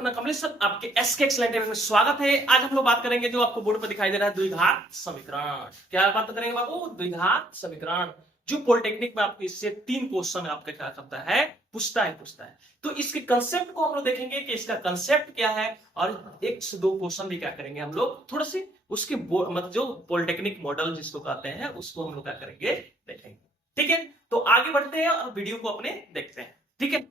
अपना कमलेश सर, आपके SK excellent में स्वागत है। आज हम लोग बात करेंगे जो आपको बोर्ड पर दिखाई दे रहा है, द्विघात समीकरण। क्या बात करेंगे बाबू? द्विघात समीकरण, जो पॉलिटेक्निक में आपको इससे 3 क्वेश्चन आपका क्या करता है, पूछता है। तो इसके कंसेप्ट को हम लोग देखेंगे कि इसका कंसेप्ट क्या है, और 1 से 2 क्वेश्चन भी क्या करेंगे हम लोग, थोड़ा सी उसके मतलब जो पॉलिटेक्निक मॉडल जिसको कहते हैं उसको हम लोग क्या करेंगे, देखेंगे। ठीक है, तो आगे बढ़ते हैं और वीडियो को अपने देखते हैं। ठीक है,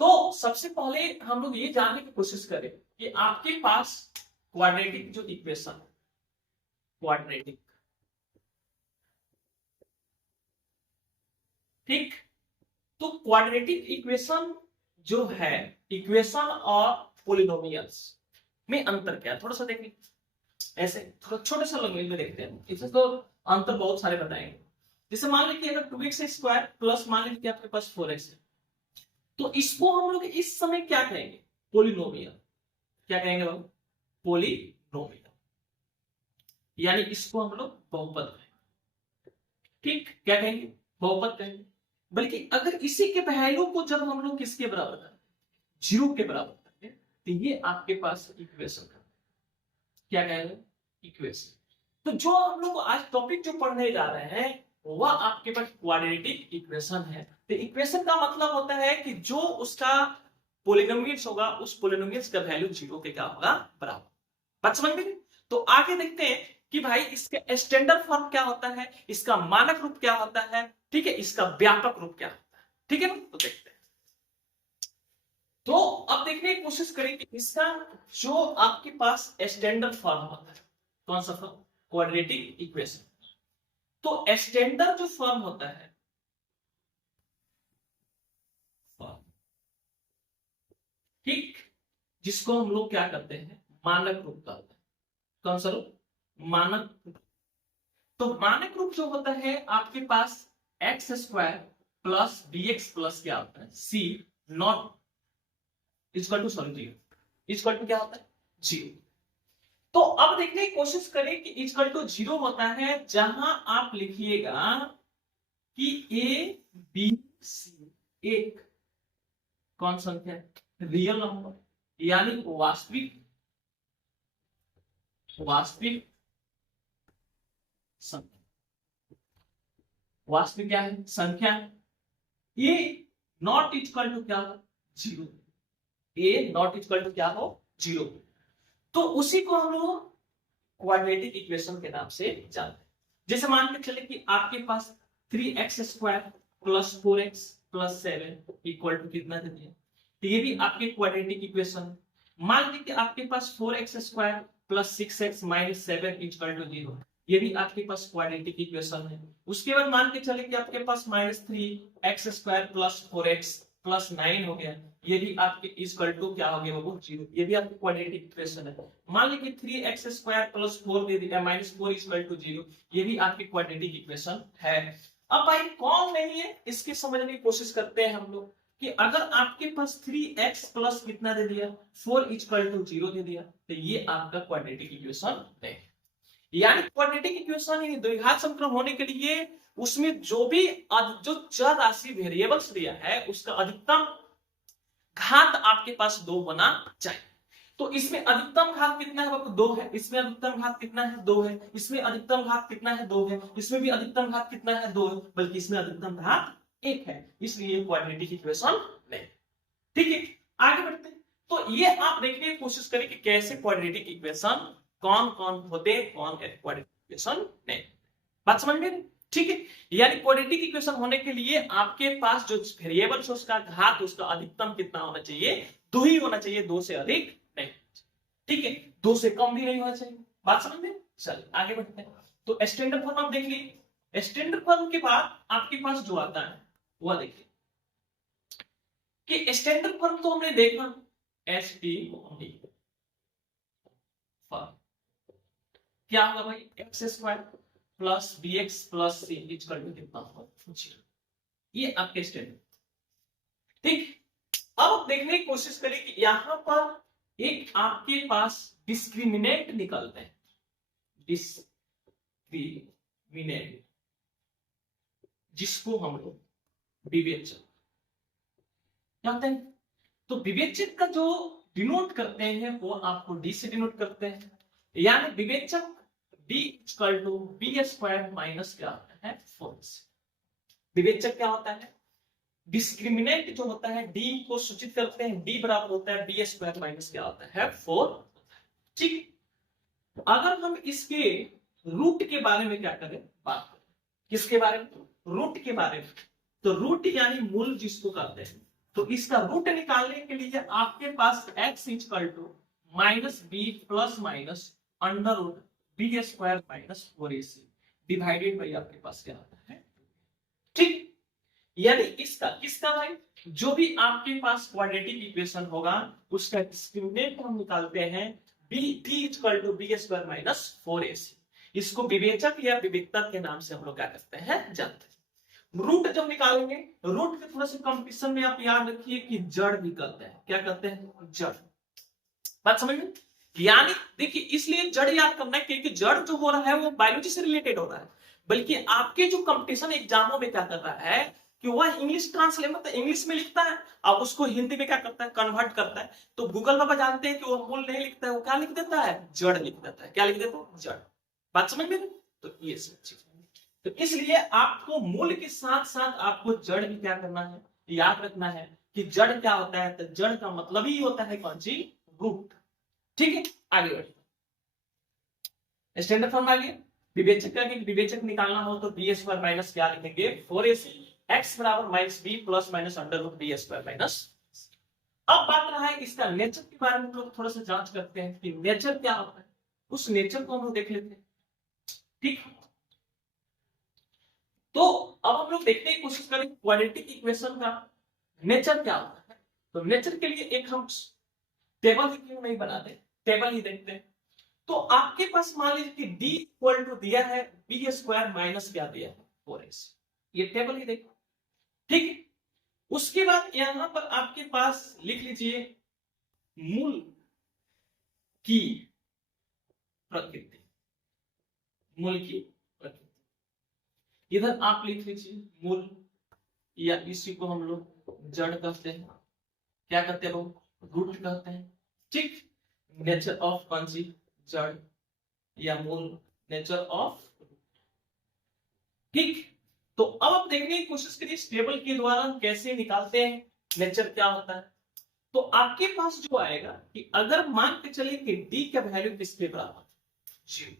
तो सबसे पहले हम लोग ये जानने की कोशिश करें कि आपके पास क्वाड्रेटिक जो इक्वेशन है, क्वाड्रेटिक, ठीक, तो क्वाड्रेटिक इक्वेशन जो है, इक्वेशन और पोलिनोमियल्स में अंतर क्या है, थोड़ा सा देखें। ऐसे थोड़ा छोटे सा लैंग्वेज में देखते हैं, इससे तो अंतर बहुत सारे बताएंगे। जैसे मान लीजिए अगर 2x स्क्वायर प्लस मान लीजिए कि आपके पास 4x है, तो इसको हम लोग इस समय क्या कहेंगे? पोलिनोमियल। क्या कहेंगे बाबू? पोलिनोमियल, यानी इसको हम लोग बहुपद कहेंगे। ठीक, क्या कहेंगे? बहुपद कहेंगे। बल्कि अगर इसी के वैल्यू को जब हम लोग किसके बराबर करें, 0 के बराबर करेंगे, तो ये आपके पास इक्वेशन है। क्या कहेंगे? इक्वेशन। तो जो हम लोग आज टॉपिक जो पढ़ने जा रहे हैं वह आपके पास क्वाड्रेटिक इक्वेशन है। तो इक्वेशन का मतलब होता है कि जो उसका पोलिनोमियल्स होगा, उस पोलिनोमियल्स का वैल्यू 0 के क्या होगा, बराबर। बात समझ में? तो आगे देखते हैं कि भाई इसका स्टैंडर्ड फॉर्म क्या होता है, इसका मानक रूप क्या होता है, ठीक है, इसका व्यापक रूप क्या होता है। ठीक है ना, तो देखते हैं। तो अब देखने की कोशिश करें कि इसका जो आपके पास स्टैंडर्ड फॉर्म होता है, कौन सा फॉर्म? Quadratic equation. तो स्टैंडर्ड जो फॉर्म होता है, ठीक, जिसको हम लोग क्या करते हैं, मानक रूप कहते हैं। कौन सा रूप? मानक रूप। तो मानक रूप जो होता है आपके पास X square plus B X plus क्या होता है, C not equal to, sorry, zero. Equal to क्या होता है? जीरो। तो अब देखने की कोशिश करें कि इक्वल टू 0 होता है जहां आप लिखिएगा कि ए बी सी एक कौन संख्या है, रियल नंबर, यानी वास्तविक संख्या। वास्तविक क्या है? संख्या है। ए नॉट इक्वल टू क्या हो? 0। ए नॉट इक्वल टू क्या हो? 0। तो उसी को हम लोग क्वाड्रेटिक इक्वेशन के नाम से जानते हैं। जैसे मान के चले कि आपके पास 3x square plus 4x plus 7 equal to कितना दे दिया, तो ये भी आपके क्वाड्रेटिक इक्वेशन। मान लीजिए कि आपके पास 4x square plus 6x minus 7 equal to 0, ये भी आपके पास क्वाड्रेटिक इक्वेशन है। उसके बाद मान के चले कि आपके पास -3x square plus 4x plus 9 हो गया, ये भी आपके इक्वल टू क्या हो गया बाबू? 0। ये भी आपकी क्वाड्रेटिक इक्वेशन है। मान लीजिए 3x स्क्वायर प्लस 4 दे दिया माइनस 4 इक्वल टू 0, ये भी आपकी क्वाड्रेटिक इक्वेशन है। अब भाई कौन नहीं है इसकी समझने की कोशिश करते हैं हम लोग कि अगर आपके पास 3x प्लस कितना दे दिया, 4 इक्वल टू 0 दे दिया, तो ये आपका क्वाड्रेटिक इक्वेशन है। यानी क्वाड्रेटिक इक्वेशन यानी द्विघात समीकरण होने के लिए उसमें जो भी जो चर राशि वेरिएबल्स दिया है उसका अधिकतम घात आपके पास 2 होना चाहिए। तो इसमें अधिकतम घात कितना है बाबू? 2 है। इसमें अधिकतम घात कितना है? 2 है। इसमें अधिकतम घात कितना है? 2 है। इसमें भी अधिकतम घात कितना है? 2 है। बल्कि इसमें अधिकतम घात 1 है, इसलिए क्वाड्रेटिक इक्वेशन नहीं। ठीक है, आगे बढ़ते हैं। तो ये आप देखने की कोशिश करें कि कैसे क्वाड्रेटिक इक्वेशन कौन कौन होते हैं, कौन क्वाड्रेटिक इक्वेशन नहीं। बात समझ में? ठीक है, यानी क्वाड्रेटिक इक्वेशन होने के लिए आपके पास जो वेरिएबल है उसका घात, उसका अधिकतम कितना होना चाहिए? 2 ही होना चाहिए, 2 से अधिक नहीं। ठीक है, 2 से कम भी नहीं होना चाहिए। बात समझ में? चलिए आगे बढ़ते हैं। तो स्टैंडर्ड फॉर्म आप देख लीजिए। स्टैंडर्ड फॉर्म के बाद आपके पास जो आता है वह देखिए कि स्टैंडर्ड फॉर्म तो हमने देखा एस टी फॉर्म क्या होगा भाई? X square plus B X plus C equal to कितना होगा? 0। ये आपके स्टैंडर्ड। ठीक, अब देखने की कोशिश करें कि यहां पर एक आपके पास डिस्क्रिमिनेंट निकलते हैं। डिस्क्रिमिनेंट, जिसको हम लोग विवेचन कहते हैं। तो विवेचक का जो डिनोट करते हैं वो आपको डी से डिनोट करते हैं, यानी विवेचक D equal to B square minus क्या होता है 4ac। विवेचक क्या होता है, डिस्क्रिमिनेंट जो होता है डी को सूचित करते हैं, डी बराबर होता है बी स्क्वायर माइनस क्या होता है 4। ठीक, अगर हम इसके रूट के बारे में क्या करें, बात करें, किसके बारे में, रूट के बारे में। तो रूट यानी मूल जिसको कहते हैं, तो इसका रूट निकालने के लिए आपके पास x equal to minus B plus minus under root B square minus 4ac divided by आपके पास क्या आता है। ठीक, यानी इसका किसका भाई, जो भी आपके पास क्वाड्रेटिक इक्वेशन होगा उसका डिस्क्रिमिनेंट हम निकालते हैं B T equal to B square minus 4ac। इसको विवेचक या विविधता के नाम से हम लोग क्या करते हैं, जानते हैं। रूट जब निकालेंगे, रूट के थोड़ा सा कंपटीशन में आप याद रखिए कि जड़ निकलते हैं, क्या कहते हैं, जड़। बात समझ में, यानी देखिए इसलिए जड़ याद करना है क्योंकि जड़ जो हो रहा है वो बायोलॉजी से रिलेटेड हो रहा है, बल्कि आपके जो कंपटीशन एग्जामों में क्या कर रहा है कि वह इंग्लिश ट्रांसलेट मतलब इंग्लिश में लिखता है और उसको हिंदी में क्या करता है, कन्वर्ट करता है। तो गूगल बाबा जानते हैं कि वो मूल नहीं लिखता है, वो क्या लिख देता है, जड़ लिख देता है। क्या लिख देता है, जड़। बात समझ में, तो ये सब चीज, तो इसलिए आपको मूल के साथ साथ आपको जड़ भी क्या करना है, याद रखना है कि जड़ क्या होता है, तो जड़ का मतलब ही होता है कौन सी, रूट। ठीक है, आगे बढ़ते स्टैंडर्ड फॉर्म आ गया। विवेचक का विवेचक निकालना हो तो बी स्क्वायर माइनस क्या लिखेंगे 4ac, x बराबर minus B plus minus under root B square minus. अब बात रहा है इसका नेचर के बारे में, हम लोग थोड़ा सा जांच करते हैं कि नेचर क्या होता है, उस नेचर को हम लोग देख लेते हैं। ठीक, तो अब हम लोग देखने की कोशिश करें क्वाड्रेटिक इक्वेशन का नेचर क्या होता है। तो नेचर के लिए एक हम टेबल ही क्यों नहीं बनाते, टेबल ही देखते हैं। तो आपके पास मान लीजिए कि d इक्वल टू दिया है बी स्क्वायर माइनस क्या दिया है 4ac, ये टेबल ही देखो। ठीक है, उसके बाद यहां पर आपके पास लिख लीजिए मूल की प्रकृति, मूल की प्रकृति। इधर आप लिख लीजिए मूल, या इसी को हम लोग जड़ कहते हैं, क्या कहते हैं लोग, रूट कहते हैं। ठीक, नेचर ऑफ कौन सी, जड़ या मूल, नेचर ऑफ। ठीक, तो अब आप देखने की कोशिश करिए इस टेबल के द्वारा कैसे निकालते हैं नेचर क्या होता है। तो आपके पास जो आएगा कि अगर मान के चलिए कि डी का वैल्यू किसके बराबर, 0,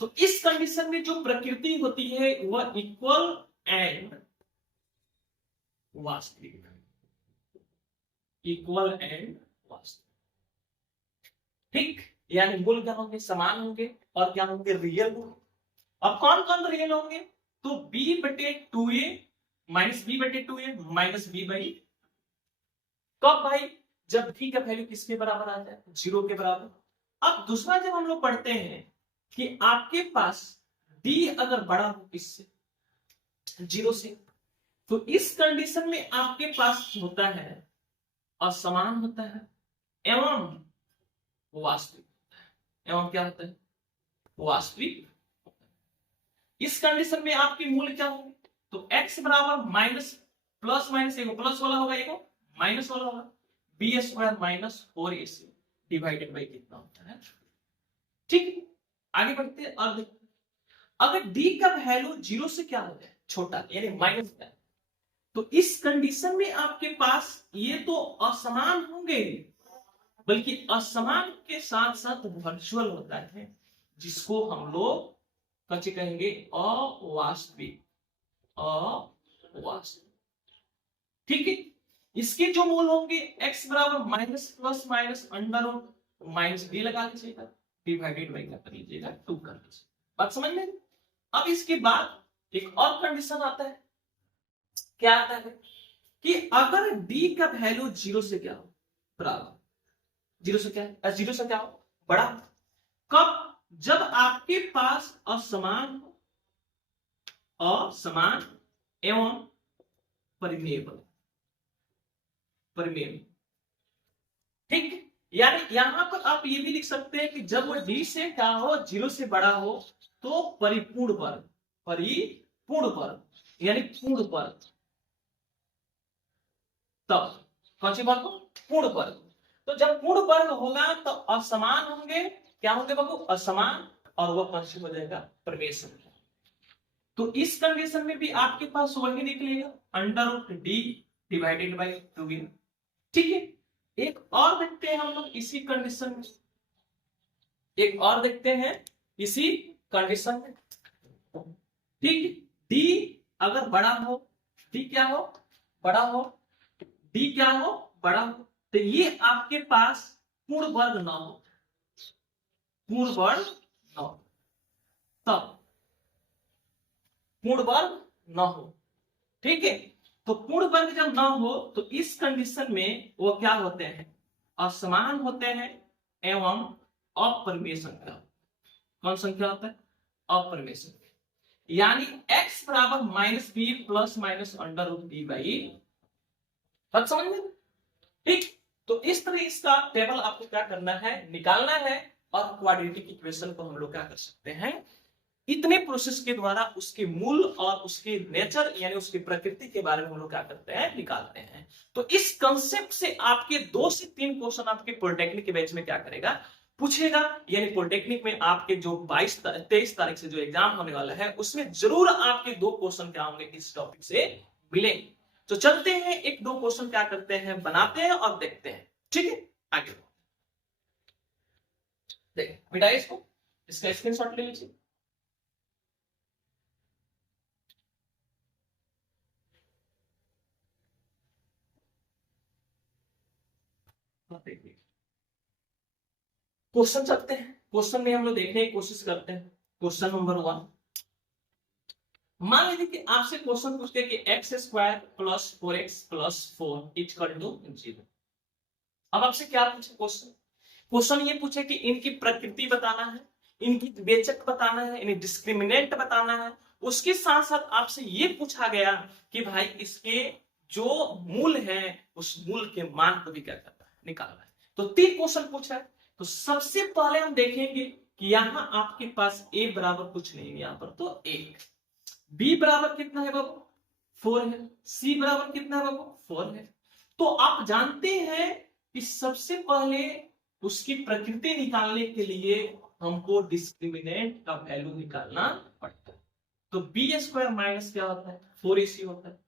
तो इस कंडीशन में जो प्रकृति होती है वह इक्वल एंड वास्तविक, इक्वल एंड वास्तविक। ठीक, यानी मूल क्या होंगे, समान होंगे, और क्या होंगे, रियल होंगे। अब कौन कौन रियल होंगे, तो b बटे 2a माइनस b बटे 2a माइनस b बाई, कब भाई, जब d का वैल्यू किसके बराबर आ जाए, 0 के बराबर। अब दूसरा जब हम लोग पढ़ते हैं कि आपके पास d अगर बड़ा हो किससे, 0 से, तो इस कंडीशन में आपके पास होता है असमान होता है एवं वास्तविक, एवं क्या होता है, वास्तविक। इस कंडीशन में आपके मूल्य क्या होंगे, तो x बराबर माइनस प्लस माइनस, एक प्लस वाला होगा, एक माइनस वाला होगा, B square minus 4ac divided by कितना होता है। ठीक, आगे बढ़ते हैं और देखते हैं अगर d का वैल्यू 0 से क्या हो जाए, छोटा यानी माइनस का, तो इस कंडीशन में आपके पास ये तो असमान होंगे, बल्कि असमान के साथ साथ वर्चुअल होता है, जिसको हम लोग कच्चे कहेंगे अवास्तविक, अवास्तविक। ठीक है, इसके जो मूल होंगे x बराबर minus plus minus under root minus B लगा लीजिएगा, डिवाइडेड बाई क्या कर लीजिएगा, 2 कर लीजिए। बात समझ में। अब इसके बाद एक और कंडीशन आता है, क्या आता है कि अगर d का वैल्यू 0 से क्या हो, बराबर, 0 से क्या है, 0 से क्या हो, बड़ा। कब, जब आपके पास असमान एवं परिमेय, परिमेय। ठीक, यानी यहां पर आप ये भी लिख सकते हैं कि जब वो d से क्या हो, 0 से बड़ा हो, तो परिपूर्ण पर, परिपूर्ण पर यानी पूर्ण पर, तब कौन सी वर्ग? पूर्ण वर्ग। तो जब पूर्ण वर्ग होगा तो असमान होंगे, क्या होंगे बाबू? असमान, और वो कौन सी हो जाएगा? प्रमेय संख्या। तो इस कंडीशन में भी आपके पास वही निकलेगा, under root D divided by 2a। ठीक है, एक और देखते हैं हम लोग इसी कंडीशन में, एक और देखते हैं इसी कंडीशन में। ठीक, डी अगर बड़ा हो, डी क्या हो? बड़ा हो, डी क्या हो? बड़ा हो, तो ये आपके पास पूर्ण वर्ग न हो, पूर्ण वर्ग न हो, तब पूर्ण वर्ग न हो। ठीक है, तो पूर्ण वर्ग जब न हो तो इस कंडीशन में वो क्या होते हैं? असमान होते हैं एवं अपरिमेय संख्या। कौन संख्या होता है? अपरिमेय संख्या। यानी x बराबर minus B plus minus under root D by, बात समझ में? ठीक, तो इस तरह इसका टेबल आपको क्या करना है? निकालना है, और क्वाड्रेटिक इक्वेशन को हम लोग क्या कर सकते हैं? इतने प्रोसेस के द्वारा उसके मूल और उसके नेचर यानी उसकी प्रकृति के बारे में हम लोग क्या करते हैं? निकालते हैं। तो इस कंसेप्ट से आपके 2 से 3 क्वेश्चन आपके पॉलिटेक्निक के बैच में क्या करेगा? पूछेगा। यानी पॉलिटेक्निक में आपके जो 23 तारीख से जो एग्जाम होने वाला है उसमें जरूर आपके 2 क्वेश्चन क्या होंगे इस टॉपिक से मिलेंगे। तो चलते हैं, 1-2 क्वेश्चन क्या करते हैं? बनाते हैं और देखते हैं। ठीक है, आगे देखिए बेटा, इसको इसका स्क्रीनशॉट ले लीजिए। क्वेश्चन चलते हैं, क्वेश्चन में हम लोग देखने की कोशिश करते हैं। क्वेश्चन नंबर 1, मान लीजिए कि आपसे क्वेश्चन पूछते हैं कि X square plus 4x plus 4 equal to 0। अब आपसे क्या पूछे क्वेश्चन? क्वेश्चन ये पूछे कि इनकी प्रकृति बताना है, इनकी विवेचक बताना है, इन्हें डिस्क्रिमिनेंट बताना है। उसके साथ साथ आपसे ये पूछा गया कि भाई इसके जो मूल है उस मूल के मान को भी क्या करना है? निकालना है। तो 3 क्वेश्चन पूछा है। तो सबसे पहले हम देखेंगे कि यहां आपके पास a बराबर कुछ नहीं है, यहां पर तो 1, b बराबर कितना है बाबू? 4 है, c बराबर कितना है बाबू? 4 है। तो आप जानते हैं कि सबसे पहले उसकी प्रकृति निकालने के लिए हमको डिस्क्रिमिनेंट का वैल्यू निकालना पड़ता है। तो बी स्क्वायर माइनस क्या होता है? 4ac होता है।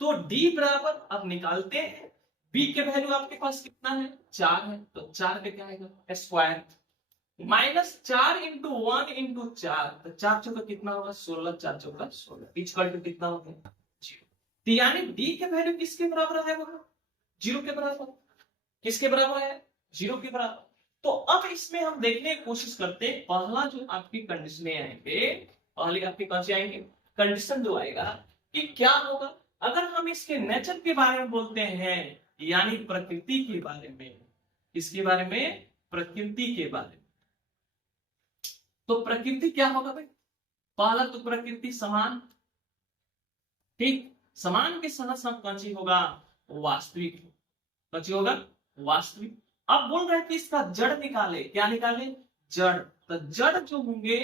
तो डी बराबर अब निकालते हैं, बी के वैल्यू आपके पास कितना है? 4 है, तो 4 पे क्या आएगा? स्क्वायर माइनस 4 इंटू 1 इंटू 4, तो 4 चौका कितना होगा? 16, 4 चौका 16, इक्वल टू कितना होगा? 0। तो यानी डी के वैल्यू किसके बराबर है? वो 0 के बराबर। किसके बराबर है? 0 के बराबर। तो अब इसमें हम देखने की कोशिश करते हैं, पहला जो आपकी कंडीशन आएंगे, पहले आपके कौन से आएंगे? कंडीशन जो आएगा कि क्या होगा अगर हम इसके नेचर के बारे में बोलते हैं, यानी प्रकृति के बारे में। इसके बारे में, प्रकृति के बारे में। तो प्रकृति क्या होगा भाई? पहला तो प्रकृति समान। ठीक, समान के साथ कौन सी होगा? वास्तविक। कौन सी होगा? वास्तविक। अब बोल रहे हैं कि इसका जड़ निकाले। क्या निकाले? जड़। तो जड़ जो होंगे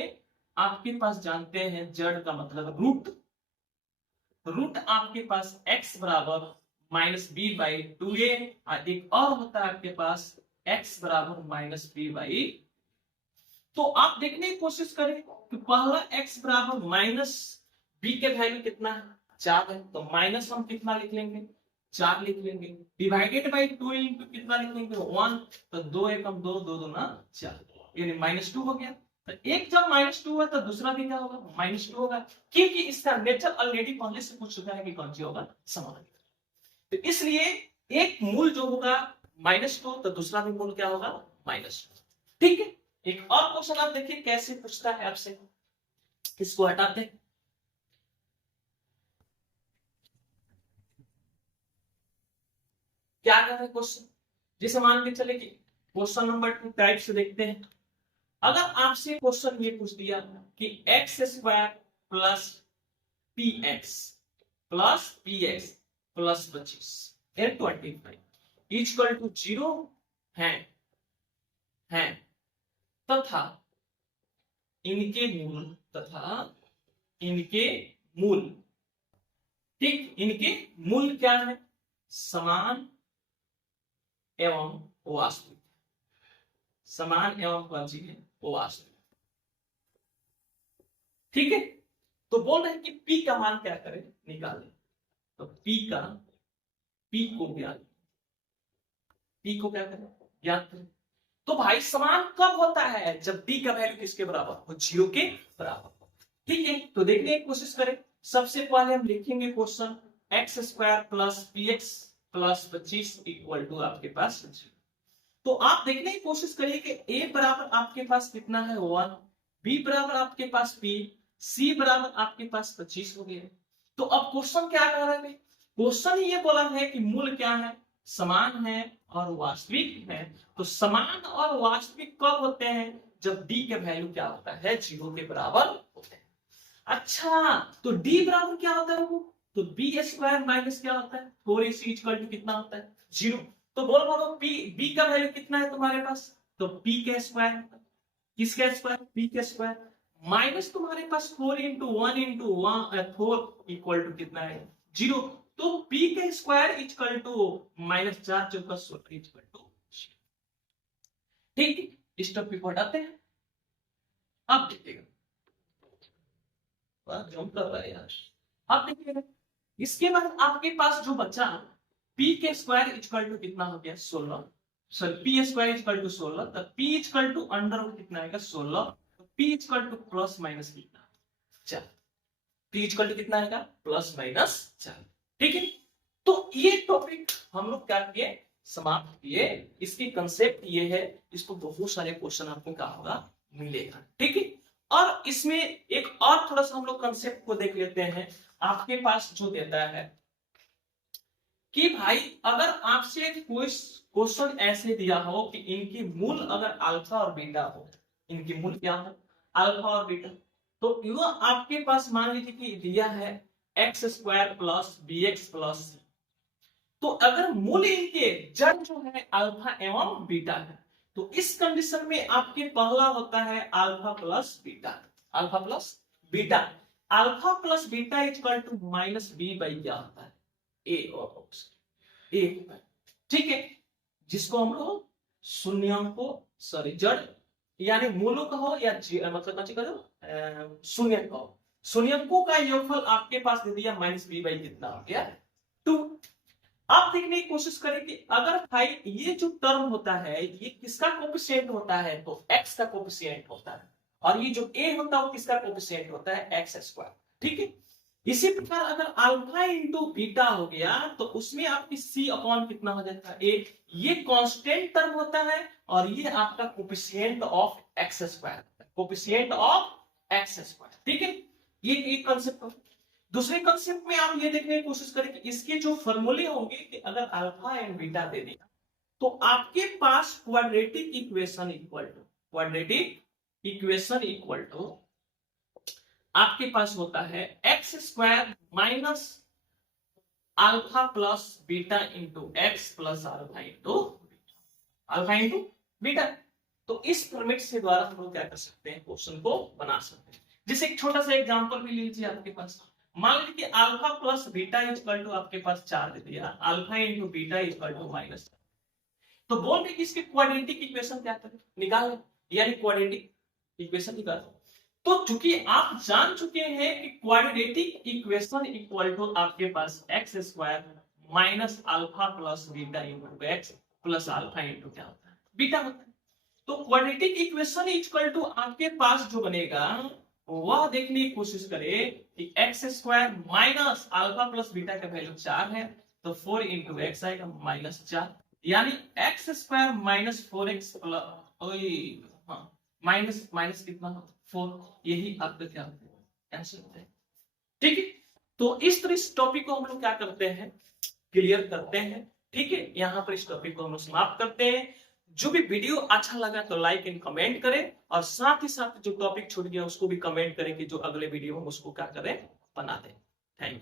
आपके पास जानते हैं, जड़ का मतलब रूट। रूट आपके पास x बराबर माइनस बी बाई 2a, और एक और होता है आपके पास x बराबर माइनस बी बाई। तो आप देखने की कोशिश करें कि पहला x बराबर माइनस बी के वैल्यू कितना है? 4 है, तो माइनस हम कितना लिख लेंगे? 4 लिख लेंगे, डिवाइडेड बाई 2 इंटू कितना लिख लेंगे? 1, तो 2 एकम 2, 2 दूना 4, यानी -2 हो गया। तो एक जब -2 है तो दूसरा भी क्या होगा? -2 होगा, क्योंकि इसका नेचर ऑलरेडी पहले से पूछ चुका है कि कौन सी होगा? समान। तो इसलिए एक मूल जो होगा -2, तो दूसरा भी मूल क्या होगा? -2। ठीक है, एक और क्वेश्चन आप देखिए कैसे पूछता है आपसे। इसको हटाते हैं, क्या कर रहे हैं क्वेश्चन? जिसे मान के चले कि क्वेश्चन नंबर 2 टाइप से देखते हैं। अगर आपसे क्वेश्चन ये पूछ दिया कि X square plus P x plus 25 and 25 equal to 0 है तथा इनके मूल, ठीक, इनके मूल क्या है? समान एवं वास्तविक, समान एवं कौन सी है, वास्तविक। ठीक है, तो बोल रहे हैं कि P का मान क्या करें, निकालें। तो P को क्या करें, ज्ञात करें। तो भाई समान कब होता है, जब D का वैल्यू किसके बराबर हो, 0 के बराबर। ठीक है, तो देखने की कोशिश करें। सबसे पहले हम लिखेंगे question, x square plus P x plus 25 equal to आपके पास 0। तो आप देखने की कोशिश करिए कि a बराबर आपके पास कितना है 1, b बराबर आपके पास p, c बराबर आपके पास 25 हो गया। तो अब क्वेश्चन क्या कह रहा है, क्वेश्चन ये बोला है कि मूल क्या है, समान है और वास्तविक है। तो समान और वास्तविक कब होते हैं, जब d का वैल्यू क्या होता है, 0 के बराबर होते हैं। अच्छा, तो d बराबर क्या होता है वो, तो बी स्क्वायर माइनस क्या होता है, 4ac इक्वल टू कितना होता है, 0। तो बोल पाओ बी का वैल्यू कितना है तुम्हारे पास, तो p का स्क्वायर, किसका स्क्वायर, p का स्क्वायर, माइनस तुम्हारे पास 4 इंटू 1 इंटू 4 इक्वल टू कितना है, 0। तो p का स्क्वायर इक्वल टू माइनस 4 चौका 16 इक्वल टू। ठीक, इस टॉपिक को हटाते हैं। अब देखिएगा, जंप कर रहा है यार। अब देखिएगा, इसके बाद आपके पास जो बचा p के स्क्वायर इक्वल टू कितना हो गया 16, sorry p square equal to 16, तब p equal to under root कितना आएगा 16, तो p equal to plus minus कितना 4, p इक्वल टू कितना आएगा प्लस माइनस 4। ठीक है, तो ये टॉपिक हम लोग क्या किए, समाप्त किए। इसकी कंसेप्ट ये है, इसको बहुत सारे क्वेश्चन आपको क्या होगा, मिलेगा। ठीक है, और इसमें एक और थोड़ा सा हम लोग कंसेप्ट को देख लेते हैं। आपके पास जो देता है कि भाई अगर आपसे कोई क्वेश्चन ऐसे दिया हो कि इनकी मूल अगर अल्फा और बीटा हो, इनकी मूल क्या हो, अल्फा और बीटा, तो यो आपके पास मान लीजिए कि दिया है X square plus B X plus C. तो अगर मूल इनके जड़ जो है अल्फा एवं बीटा है, तो इस कंडीशन में आपके पहला होता है alpha plus beta, alpha plus beta, alpha plus beta equal to minus b by क्या होता है, ए और ए। ठीक है, जिसको हम लोग शून्यांको सॉरी जड़ यानी मूलों का हो या मतलब शून्य का हो, शून्यंकों का योगफल आपके पास दे दिया माइनस बी बाई कितना हो गया 2। आप देखने की कोशिश करें कि अगर भाई ये जो टर्म होता है ये किसका कोफिशिएंट होता है, तो x का कोफिशिएंट होता है, और ये जो a होता है वो किसका कोफिशिएंट होता है, एक्स स्क्वायर। ठीक है, इसी प्रकार अगर अल्फा इंटू बीटा हो गया तो उसमें आपकी c अपॉन कितना हो जाता है, a। ये कांस्टेंट टर्म होता है और ये आपका coefficient of x square, coefficient of x square. ठीक है, ये एक कंसेप्ट। दूसरे कंसेप्ट में आप ये देखने की कोशिश करें कि इसके जो फॉर्मूले होंगे कि अगर अल्फा एंड बीटा दे दिया तो आपके पास क्वाड्रेटिक इक्वेशन इक्वल टू आपके पास होता है X square minus alpha plus beta into X plus alpha into beta. तो इस फॉर्मेट से द्वारा हम लोग क्या कर सकते हैं, क्वेश्चन को बना सकते हैं। जैसे एक छोटा सा एग्जांपल भी लीजिए आपके पास, मान लीजिए कि alpha plus beta equal to आपके पास 4 दे दिया, alpha into beta equal to minus. तो बोल रहे कि इसकी क्वाड्रेटिक इक्वेशन क्या करें, निकालें, यानी क्वाड्रेटिक इक्वेशन निकालो। तो चूंकि आप जान चुके हैं कि क्वाड्रेटिक इक्वेशन इक्वल टू आपके पास X square minus alpha plus beta into X plus alpha into क्या होता है, बीटा होता है। तो क्वाड्रेटिक इक्वेशन इक्वल टू आपके पास जो बनेगा वह देखने की कोशिश करें कि X square minus alpha plus beta का वैल्यू 4 है, तो 4 इंटू एक्स आएगा माइनस 4, यानी x square minus 4x plus minus minus कितना 4, यही आपका क्या आंसर होता है। ठीक है, तो इस तरह इस टॉपिक को हम लोग क्या करते हैं, क्लियर करते हैं। ठीक है, यहाँ पर इस टॉपिक को हम लोग समाप्त करते हैं। जो भी वीडियो अच्छा लगा तो लाइक एंड कमेंट करें, और साथ ही साथ जो टॉपिक छूट गया उसको भी कमेंट करें कि जो अगले वीडियो हम उसको क्या करें, बना दें। Thank you.